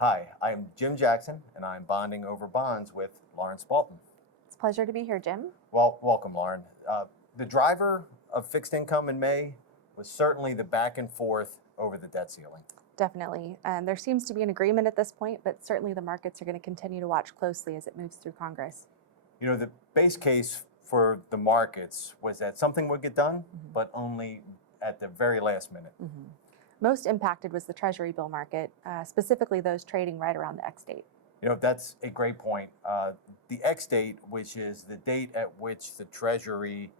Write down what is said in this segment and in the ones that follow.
Hi, I'm Jim Jackson, and I'm bonding over bonds with Lauren Spalton. It's a pleasure to be here, Jim. Well, welcome, Lauren. The driver of fixed income in May was certainly the back and forth over the debt ceiling. Definitely. There seems to be an agreement at this point, but certainly the markets are going to continue to watch closely as it moves through Congress. You know, the base case for the markets was that something would get done, but only at the very last minute. Most impacted was the Treasury bill market, specifically those trading right around the X date. You know, that's a great point. The X date, which is the date at which the Treasury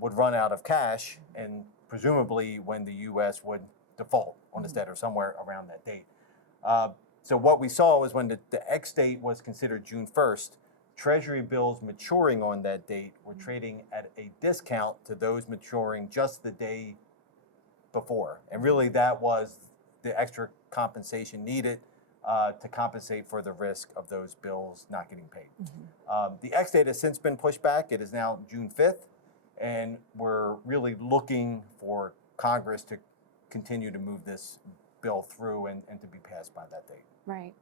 would run out of cash, and presumably when the U.S. would default on its debt or somewhere around that date. So what we saw was when the X date was considered June 1st, Treasury bills maturing on that date were trading at a discount to those maturing just the day before. And really that was the extra compensation needed to compensate for the risk of those bills not getting paid. The X date has since been pushed back. It is now June 5th, and we're really looking for Congress to continue to move this bill through and to be passed by that date. Right.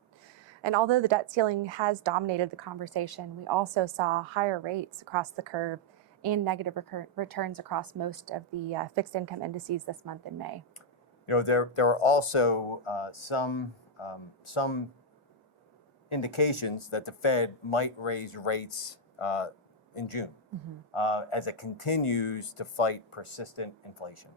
And although the debt ceiling has dominated the conversation, we also saw higher rates across the curve and negative returns across most of the fixed income indices this month in May. You know, there are also some indications that the Fed might raise rates in June as it continues to fight persistent inflation.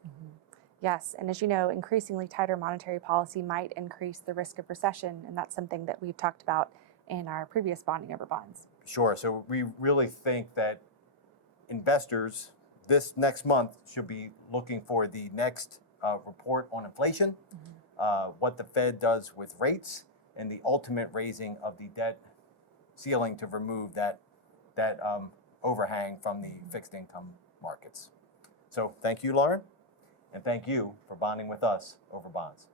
Yes, and as you know, increasingly tighter monetary policy might increase the risk of recession, and that's something that we've talked about in our previous bonding over bonds. Sure, so we really think that investors this next month should be looking for the next report on inflation, what the Fed does with rates, and the ultimate raising of the debt ceiling to remove that overhang from the fixed income markets. So thank you, Lauren, and thank you for bonding with us over bonds.